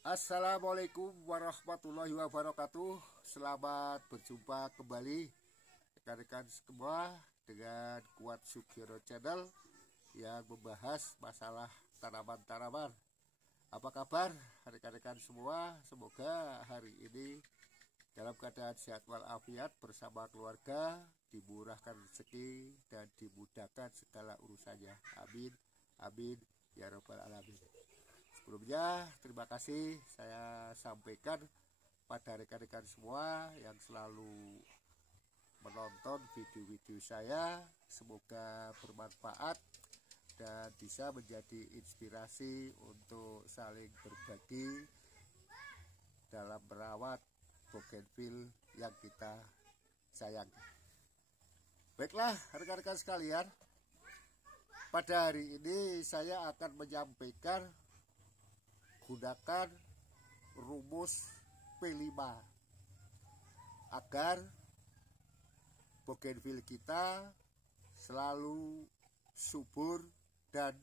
Assalamualaikum warahmatullahi wabarakatuh. Selamat berjumpa kembali rekan-rekan semua dengan Kuat Sugiono Channel yang membahas masalah tanaman-tanaman. Apa kabar rekan-rekan semua? Semoga hari ini dalam keadaan sehat walafiat bersama keluarga, dimurahkan rezeki dan dimudahkan segala urusannya. Amin, amin ya robbal alamin. Sebelumnya terima kasih saya sampaikan pada rekan-rekan semua yang selalu menonton video-video saya. Semoga bermanfaat dan bisa menjadi inspirasi untuk saling berbagi dalam merawat bougainville yang kita sayangi. Baiklah rekan-rekan sekalian, pada hari ini saya akan menyampaikan gunakan rumus P5 agar bougainville kita selalu subur dan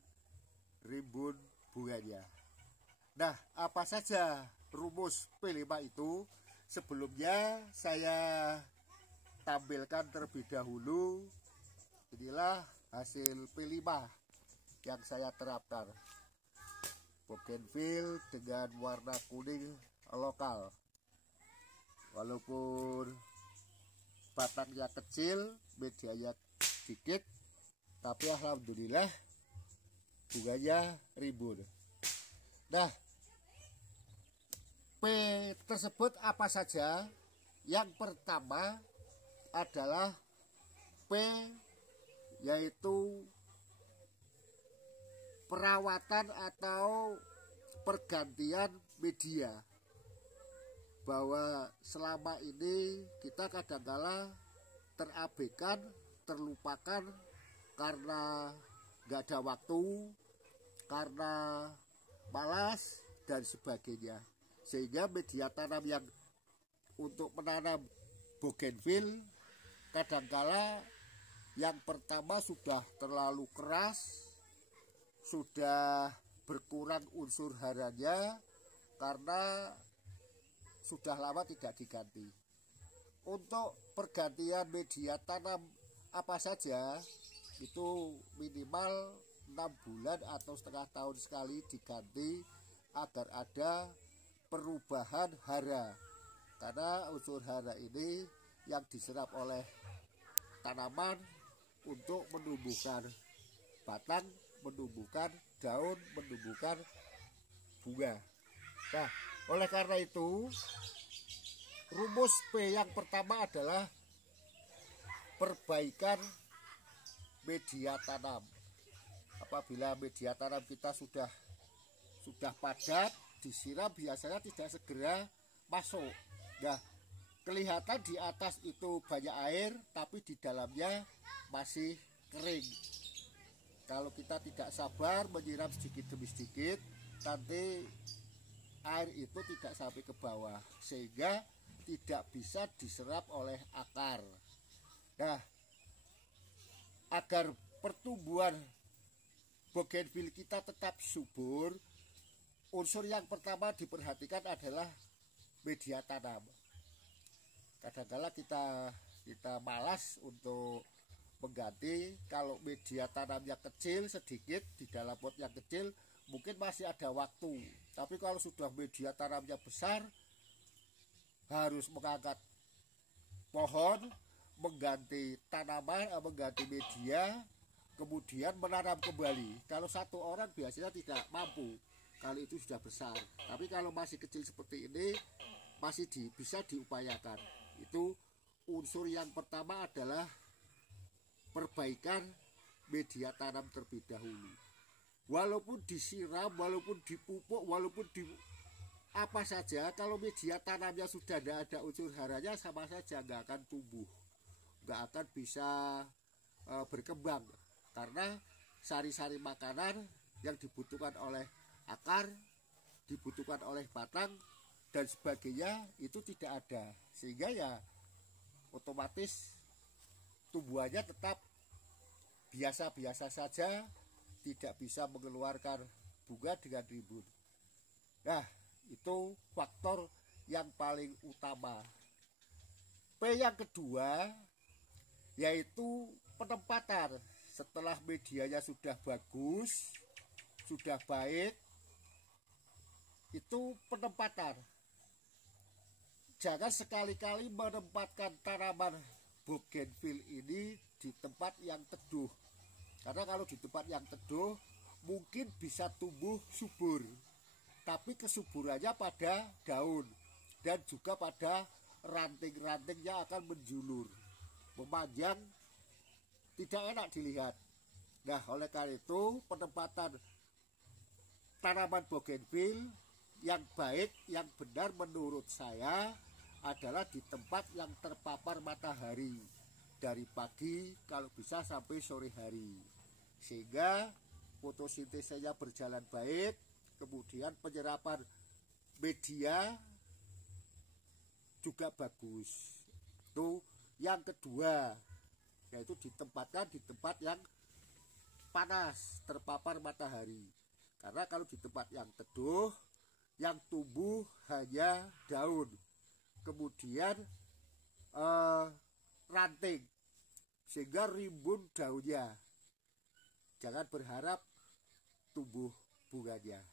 rimbun bunganya. Nah, apa saja rumus P5 itu? Sebelumnya saya tampilkan terlebih dahulu. Inilah hasil P5 yang saya terapkan. Bougainville dengan warna kuning lokal, walaupun batangnya kecil, medianya sedikit, tapi alhamdulillah bunganya rimbun. Nah, P tersebut apa saja? Yang pertama adalah P, yaitu perawatan atau pergantian media. Bahwa selama ini kita kadang-kala terabaikan, terlupakan karena gak ada waktu, karena malas dan sebagainya. Sehingga media tanam yang untuk menanam bougainville kadangkala yang pertama sudah terlalu keras, sudah berkurang unsur haranya karena sudah lama tidak diganti. Untuk pergantian media tanam apa saja itu minimal 6 bulan atau setengah tahun sekali diganti agar ada perubahan hara, karena unsur hara ini yang diserap oleh tanaman untuk menumbuhkan batang, menumbuhkan daun, menumbuhkan bunga. Nah, oleh karena itu rumus P yang pertama adalah perbaikan media tanam. Apabila media tanam kita sudah padat, disiram biasanya tidak segera masuk. Nah, kelihatan di atas itu banyak air, tapi di dalamnya masih kering. Kalau kita tidak sabar menyiram sedikit demi sedikit, nanti air itu tidak sampai ke bawah, sehingga tidak bisa diserap oleh akar. Nah, agar pertumbuhan bougainville kita tetap subur, unsur yang pertama diperhatikan adalah media tanam. Kadang-kala kita malas untuk mengganti. Kalau media tanamnya kecil sedikit di dalam pot yang kecil mungkin masih ada waktu, tapi kalau sudah media tanamnya besar harus mengangkat pohon, mengganti tanaman, mengganti media, kemudian menanam kembali. Kalau satu orang biasanya tidak mampu kalau itu sudah besar, tapi kalau masih kecil seperti ini masih bisa diupayakan. Itu unsur yang pertama adalah perbaikan media tanam terlebih dahulu. Walaupun disiram, walaupun dipupuk, walaupun di apa saja, kalau media tanamnya sudah tidak ada unsur haranya, sama saja nggak akan tumbuh, nggak akan bisa berkembang, karena sari-sari makanan yang dibutuhkan oleh akar, dibutuhkan oleh batang dan sebagainya itu tidak ada, sehingga ya otomatis tumbuhannya tetap biasa-biasa saja, tidak bisa mengeluarkan bunga dengan rimbun. Nah, Itu faktor yang paling utama. P yang kedua yaitu penempatan. Setelah medianya sudah bagus, sudah baik, itu penempatan. Jangan sekali-kali menempatkan tanaman bougainville ini di tempat yang teduh. Karena kalau di tempat yang teduh mungkin bisa tumbuh subur, tapi kesuburannya pada daun dan juga pada ranting-rantingnya akan menjulur, memanjang, tidak enak dilihat. Nah, oleh karena itu penempatan tanaman bougainville yang baik, yang benar menurut saya adalah di tempat yang terpapar matahari dari pagi kalau bisa sampai sore hari, sehingga fotosintesanya berjalan baik, kemudian penyerapan media juga bagus. Itu yang kedua, yaitu ditempatkan di tempat yang panas, terpapar matahari. Karena kalau di tempat yang teduh, yang tumbuh hanya daun, kemudian ranting, sehingga rimbun daunnya. Jangan berharap tumbuh bunganya.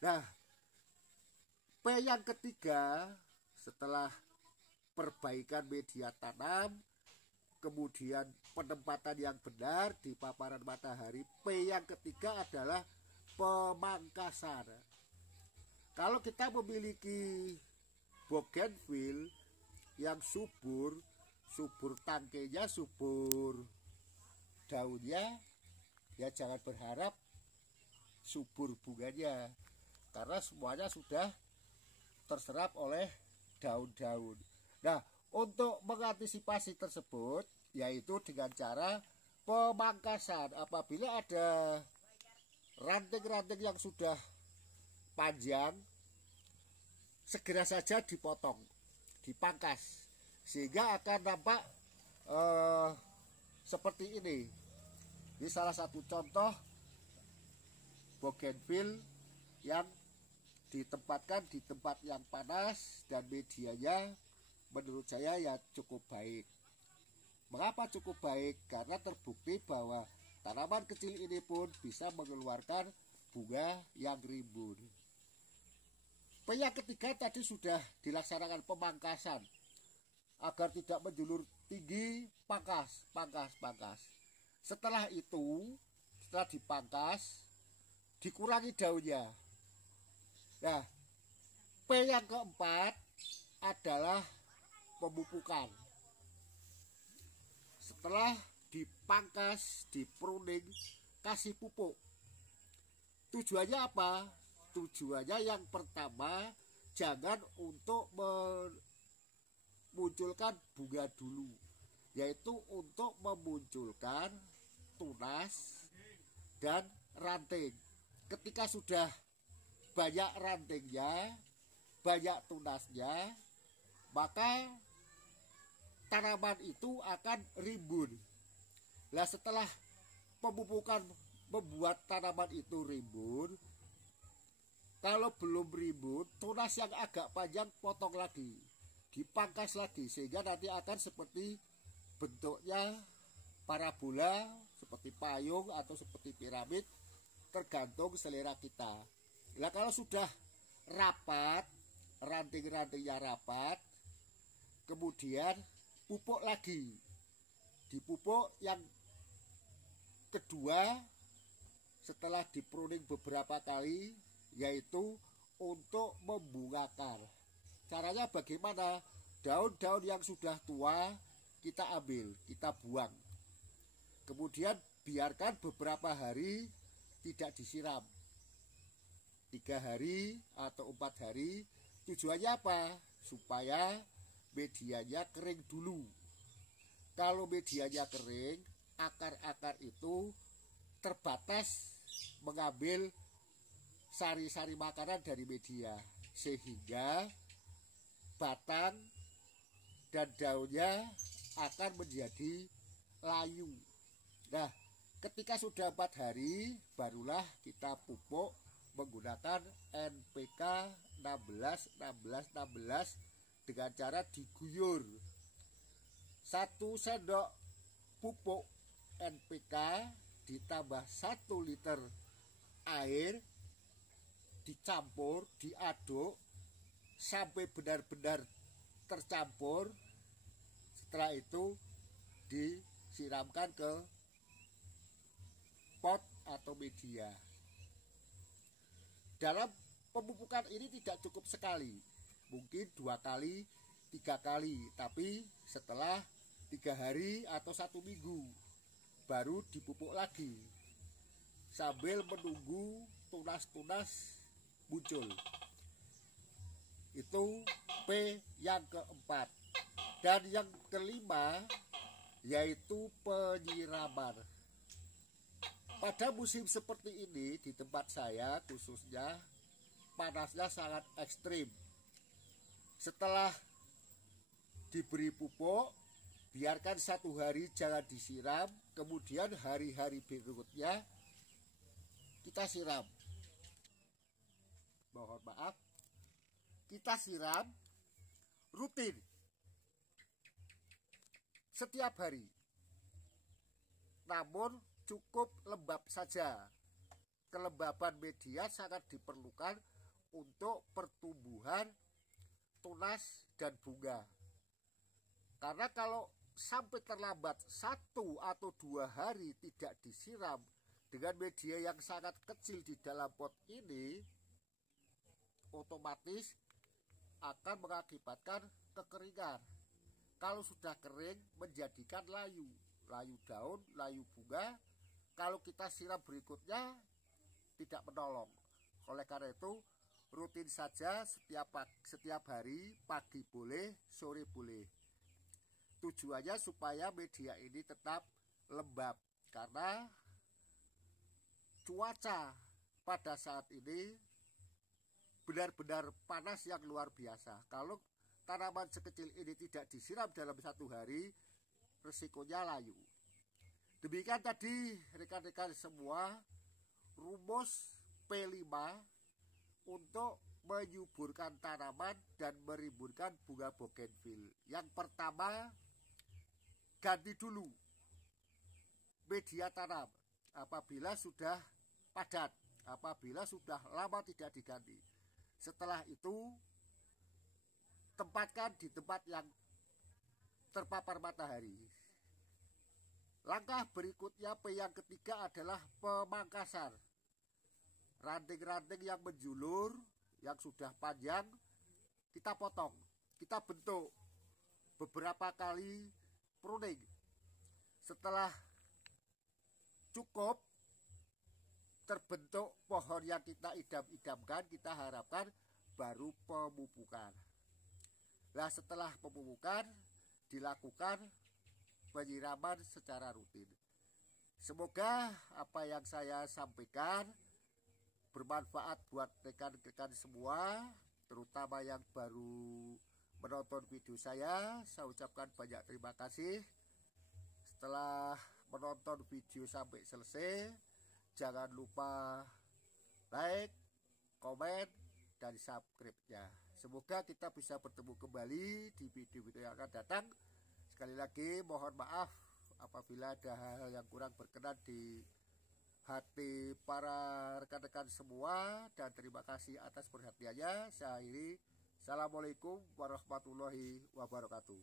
Nah, P yang ketiga, setelah perbaikan media tanam, kemudian penempatan yang benar di paparan matahari, P yang ketiga adalah pemangkasan. Kalau kita memiliki bougainville yang subur, subur tangkainya, subur daunnya, ya jangan berharap subur bunganya, karena semuanya sudah terserap oleh daun-daun. Nah, untuk mengantisipasi tersebut yaitu dengan cara pemangkasan. Apabila ada ranting-ranting yang sudah panjang, segera saja dipotong, dipangkas, sehingga akan nampak seperti ini. Ini salah satu contoh bougainville yang ditempatkan di tempat yang panas dan medianya menurut saya ya cukup baik. Mengapa cukup baik? Karena terbukti bahwa tanaman kecil ini pun bisa mengeluarkan bunga yang rimbun. Yang ketiga tadi sudah dilaksanakan pemangkasan agar tidak menjulur tinggi, pangkas. Setelah itu, setelah dipangkas, dikurangi daunnya. Nah, P yang keempat adalah pemupukan. Setelah dipangkas, dipruning, kasih pupuk. Tujuannya apa? Tujuannya yang pertama, jangan untuk memunculkan bunga dulu, yaitu untuk memunculkan tunas dan ranting. Ketika sudah banyak rantingnya, banyak tunasnya, maka tanaman itu akan rimbun. Nah, setelah pemupukan membuat tanaman itu rimbun, kalau belum rimbun, tunas yang agak panjang potong lagi, dipangkas lagi, sehingga nanti akan seperti bentuknya parabola, seperti payung atau seperti piramid, tergantung selera kita. Nah, kalau sudah rapat, ranting-rantingnya rapat, kemudian pupuk lagi. Dipupuk yang kedua setelah dipruning beberapa kali, yaitu untuk membungakan. Caranya bagaimana? Daun-daun yang sudah tua kita ambil, kita buang. Kemudian biarkan beberapa hari tidak disiram, 3 hari atau 4 hari. Tujuannya apa? Supaya medianya kering dulu. Kalau medianya kering, akar-akar itu terbatas mengambil sari-sari makanan dari media, sehingga batang dan daunnya akan menjadi layu. Nah, ketika sudah 4 hari, barulah kita pupuk menggunakan NPK 16 dengan cara diguyur. 1 sendok pupuk NPK ditambah 1 liter air, dicampur, diaduk sampai benar-benar tercampur. Setelah itu disiramkan ke pot atau media. Dalam pemupukan ini tidak cukup sekali, mungkin 2 kali, 3 kali, tapi setelah 3 hari atau 1 minggu baru dipupuk lagi sambil menunggu tunas-tunas muncul. Itu P yang keempat. Dan yang kelima yaitu penyiraman. Pada musim seperti ini di tempat saya khususnya panasnya sangat ekstrim. Setelah diberi pupuk, biarkan 1 hari jangan disiram, kemudian hari-hari berikutnya kita siram. Mohon maaf, kita siram rutin setiap hari. Namun cukup lembab saja. Kelembaban media sangat diperlukan untuk pertumbuhan tunas dan bunga. Karena kalau sampai terlambat 1 atau 2 hari tidak disiram dengan media yang sangat kecil di dalam pot ini, otomatis akan mengakibatkan kekeringan. Kalau sudah kering menjadikan layu daun, layu bunga. Kalau kita siram berikutnya tidak menolong. Oleh karena itu rutin saja setiap hari, pagi boleh, sore boleh. Tujuannya supaya media ini tetap lembab, karena cuaca pada saat ini benar-benar panas yang luar biasa. Kalau tanaman sekecil ini tidak disiram dalam 1 hari, resikonya layu. Demikian tadi rekan-rekan semua, rumus P5 untuk menyuburkan tanaman dan merimbunkan bunga bougainville. Yang pertama, ganti dulu media tanam apabila sudah padat, apabila sudah lama tidak diganti. Setelah itu tempatkan di tempat yang terpapar matahari. Langkah berikutnya P yang ketiga adalah pemangkasan. Ranting-ranting yang menjulur, yang sudah panjang, kita potong, kita bentuk beberapa kali pruning. Setelah cukup terbentuk pohon yang kita idam-idamkan, kita harapkan baru pemupukan. Nah, setelah pemupukan dilakukan penyiraman secara rutin. Semoga apa yang saya sampaikan bermanfaat buat rekan-rekan semua, terutama yang baru menonton video saya. Saya ucapkan banyak terima kasih. Setelah menonton video sampai selesai, jangan lupa like, komen, dan subscribe-nya. Semoga kita bisa bertemu kembali di video-video yang akan datang. Sekali lagi mohon maaf apabila ada hal-hal yang kurang berkenan di hati para rekan-rekan semua, dan terima kasih atas perhatiannya. Saya akhiri. Assalamualaikum warahmatullahi wabarakatuh.